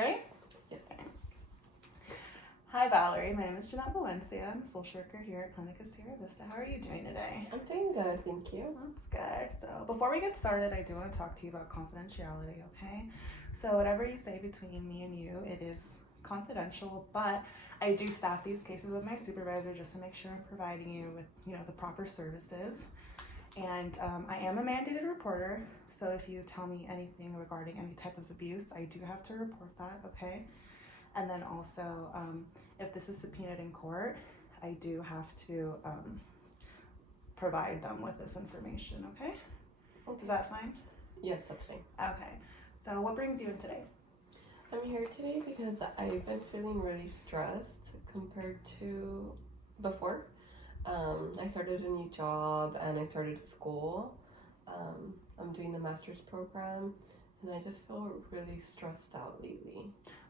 Ready? Yes. Okay. Hi, Valerie. My name is Valencia. I'm a social worker here at Clinica Sierra Vista. How are you doing today? I'm doing good, thank you. That's good. So before we get started, I do want to talk to you about confidentiality, okay? So whatever you say between me and you, it is confidential, but I do staff these cases with my supervisor just to make sure I'm providing you with, the proper services. And I am a mandated reporter, so if you tell me anything regarding any type of abuse, I do have to report that, okay? And then also, if this is subpoenaed in court, I do have to provide them with this information, okay? Is that fine? Yes, that's fine. Okay, so what brings you in today? I'm here today because I've been feeling really stressed compared to before. I started a new job and I started school. I'm doing the master's program and I just feel really stressed out lately.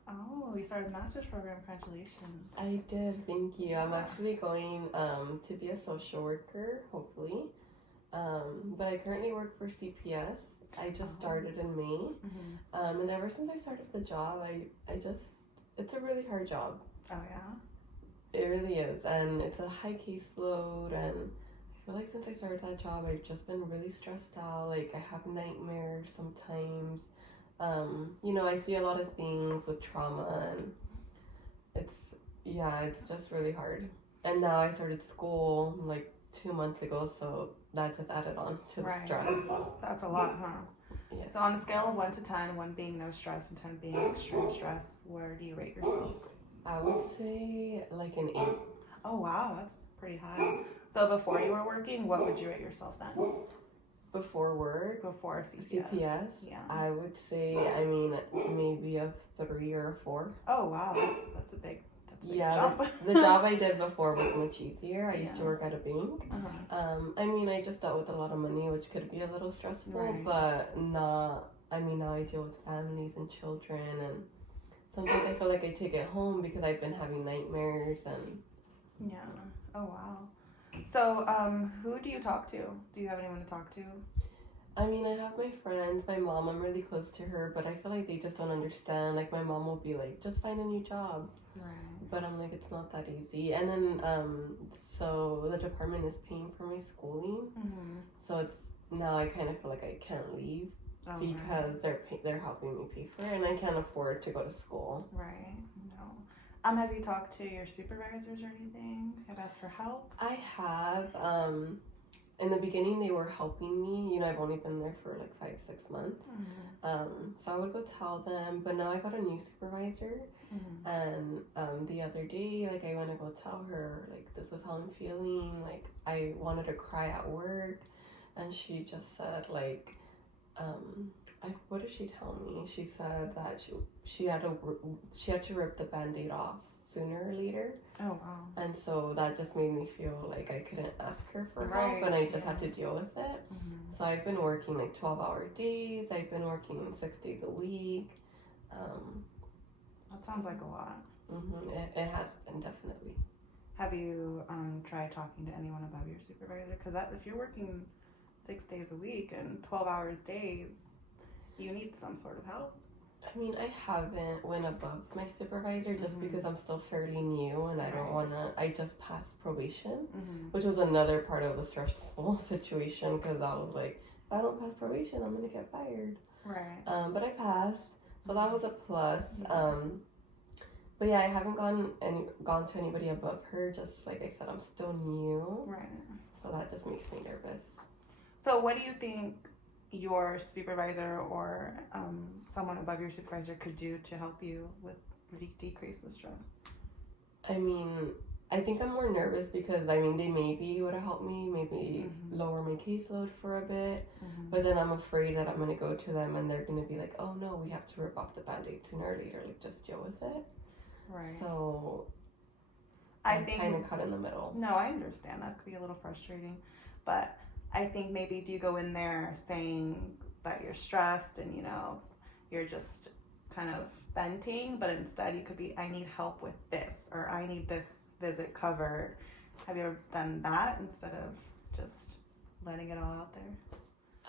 Oh, you started the master's program. Congratulations. I did, thank you. I'm actually going to be a social worker, hopefully. But I currently work for CPS. I just started in May. Mm-hmm. And ever since I started the job, it's a really hard job. Oh, yeah? It really is. And it's a high caseload. And I feel like since I started that job, I've just been really stressed out. Like, I have nightmares sometimes. I see a lot of things with trauma, and it's just really hard. And now I started school like 2 months ago, so that just added on to the stress. That's a lot, huh? Yes. So on a scale of 1 to 10, 1 being no stress and 10 being extreme stress, where do you rate yourself? I would say like an 8. Oh, wow, that's pretty high. So before you were working, what would you rate yourself then? Before work? Before CPS? Yeah. I would say, maybe a 3 or a 4. Oh, wow, that's a big jump. The job I did before was much easier. I used to work at a bank. I just dealt with a lot of money, which could be a little stressful, but not, now I deal with families and children, and sometimes I feel like I take it home because I've been having nightmares and... Yeah. Oh, wow. So, who do you talk to? Do you have anyone to talk to? I have my friends, my mom, I'm really close to her, but I feel like they just don't understand. Like, my mom will be like, just find a new job. Right. But I'm like, it's not that easy. And then, so the department is paying for my schooling. Mm-hmm. So it's, now I kind of feel like I can't leave because they're helping me pay for it, and I can't afford to go to school. Right. No. Have you talked to your supervisors or anything? Have asked for help? I have. In the beginning, they were helping me. I've only been there for like 5-6 months. Mm-hmm. So I would go tell them, but now I got a new supervisor. Mm-hmm. And the other day, like, I went to go tell her, like, this is how I'm feeling. Like, I wanted to cry at work. And she just said, like, what did she tell me? She said that she had to rip the Band-Aid off sooner or later. Oh, wow. And so that just made me feel like I couldn't ask her for help, and I just had to deal with it. Mm-hmm. So I've been working like 12-hour days. I've been working 6 days a week. That sounds like a lot. Mm-hmm. It has been, definitely. Have you tried talking to anyone above your supervisor? Because if you're working 6 days a week and 12 hours days, you need some sort of help. I haven't went above my supervisor just because I'm still fairly new, and I don't want to. I just passed probation, which was another part of the stressful situation, because I was like, if I don't pass probation, I'm going to get fired. Right. But I passed, so that was a plus. But yeah, I haven't gone to anybody above her. Just like I said, I'm still new. Right. So that just makes me nervous. So what do you think your supervisor or someone above your supervisor could do to help you with decrease the stress? I think I'm more nervous because they maybe would have helped me, maybe lower my caseload for a bit, but then I'm afraid that I'm going to go to them and they're going to be like, oh no, we have to rip off the Band-Aid sooner or later, like, just deal with it. Right. So I'm kind of caught in the middle. No, I understand. That could be a little frustrating, but I think maybe do you go in there saying that you're stressed and, you're just kind of venting, but instead you could be, I need help with this, or I need this visit covered. Have you ever done that instead of just letting it all out there?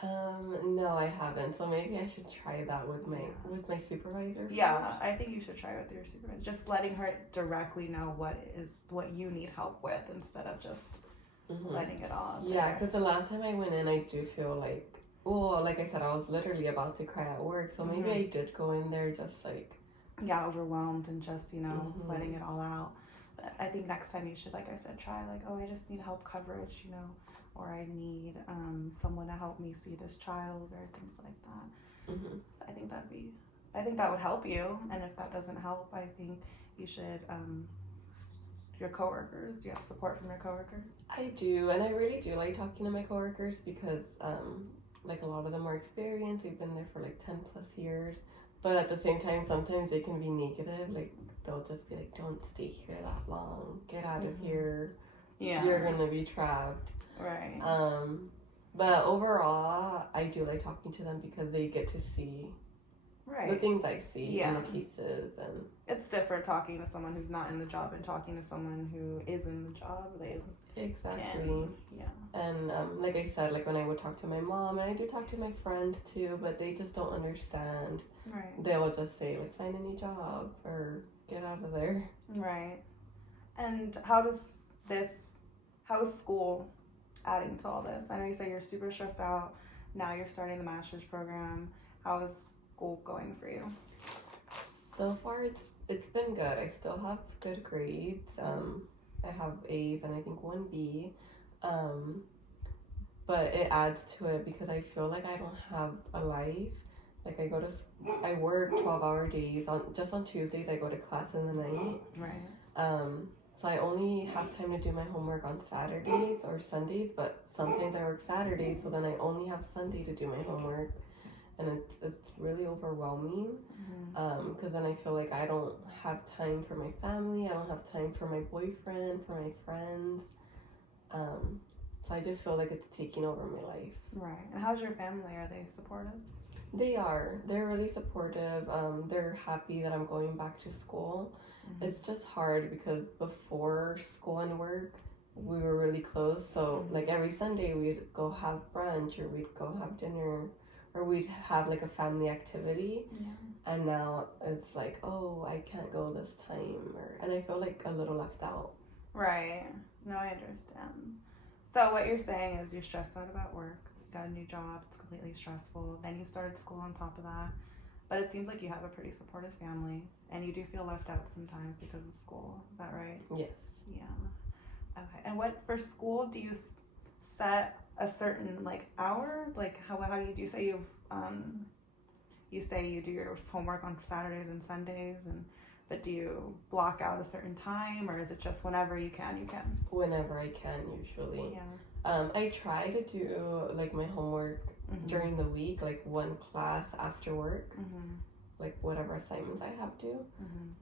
No, I haven't. So maybe I should try that with my supervisor Yeah, first. I think you should try with your supervisor. Just letting her directly know what you need help with instead of just letting it all out Yeah, there. because the last time I went in, I do feel like, well, like I said, I was literally about to cry at work. So maybe I did go in there just like, yeah, overwhelmed and just, letting it all out. But I think next time you should, like I said, try like, oh, I just need help coverage, or I need someone to help me see this child or things like that. So I think that would help you. And if that doesn't help, I think you should, your coworkers, do you have support from your coworkers? I do, and I really do like talking to my coworkers because, like a lot of them are experienced. They've been there for like 10 plus years. But at the same time, sometimes they can be negative. Like, they'll just be like, don't stay here that long. Get out of here. Yeah. You're going to be trapped. Right. But overall, I do like talking to them because they get to see the things I see in the cases. And it's different talking to someone who's not in the job and talking to someone who is in the job. Exactly. And like I said, like when I would talk to my mom, and I do talk to my friends too, but they just don't understand. Right. They will just say like, find a new job or get out of there. Right. And how is school adding to all this? I know you say you're super stressed out. Now you're starting the master's program. How is school going for you? So far, it's been good. I still have good grades. I have A's and I think 1 B. But it adds to it because I feel like I don't have a life. Like I work 12-hour days. Just on Tuesdays, I go to class in the night. Right. So I only have time to do my homework on Saturdays or Sundays, but sometimes I work Saturdays, so then I only have Sunday to do my homework, and it's really overwhelming. Because then I feel like I don't have time for my family, I don't have time for my boyfriend, for my friends. So I just feel like it's taking over my life. Right. And how's your family? Are they supportive? They are. They're really supportive. They're happy that I'm going back to school. It's just hard because before school and work, we were really close. So like every Sunday we'd go have brunch or we'd go have dinner or we'd have like a family activity. Yeah. And now it's like, oh, I can't go this time. And I feel like a little left out. Right. No, I understand. So what you're saying is you're stressed out about work. You got a new job. It's completely stressful. Then you started school on top of that. But it seems like you have a pretty supportive family, and you do feel left out sometimes because of school. Is that right? Yes. Yeah. Okay. And what for school do you set a certain hour? Like how do you say you do your homework on Saturdays and Sundays, but do you block out a certain time, or is it just whenever you can? Whenever I can, usually. Yeah. I try to do like my homework during the week, like one class after work, like whatever assignments I have to.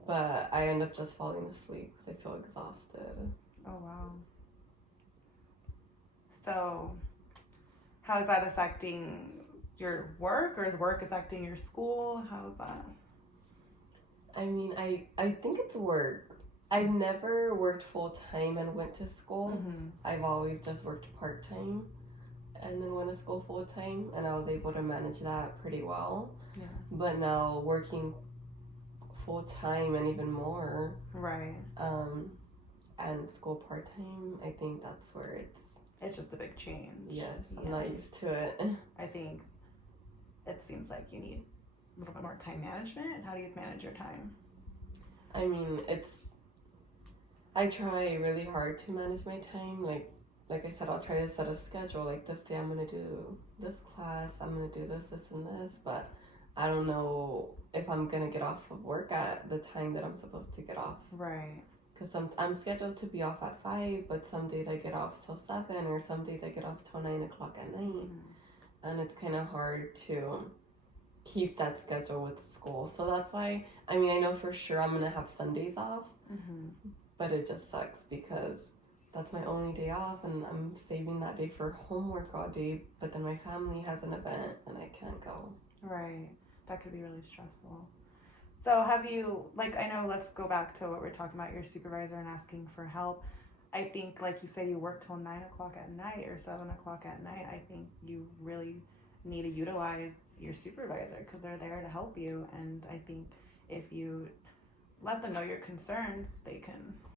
But I end up just falling asleep because I feel exhausted. Oh wow. So, how is that affecting your work, or is work affecting your school? How is that? I mean, I think it's work. I've never worked full-time and went to school. I've always just worked part-time and then went to school full-time, and I was able to manage that pretty well. Yeah. But now working full-time and even more, right, and school part-time, I think that's where it's just a big change. Yes, I'm not used to it. I think it seems like you need a little bit more time management. How do you manage your time? I mean, I try really hard to manage my time. Like I said, I'll try to set a schedule. Like this day I'm going to do this class, I'm going to do this, and this. But I don't know if I'm going to get off of work at the time that I'm supposed to get off. Right. Because I'm scheduled to be off at 5, but some days I get off till 7, or some days I get off till 9 o'clock at night. And it's kind of hard to keep that schedule with school. So that's why, I mean, I know for sure I'm going to have Sundays off. But it just sucks because that's my only day off, and I'm saving that day for homework all day, but then my family has an event and I can't go. Right. That could be really stressful. So have you, I know, let's go back to what we're talking about, your supervisor and asking for help. I think, like you say, you work till 9 o'clock at night or 7 o'clock at night. I think you really need to utilize your supervisor because they're there to help you. And I think if you let them know your concerns, they can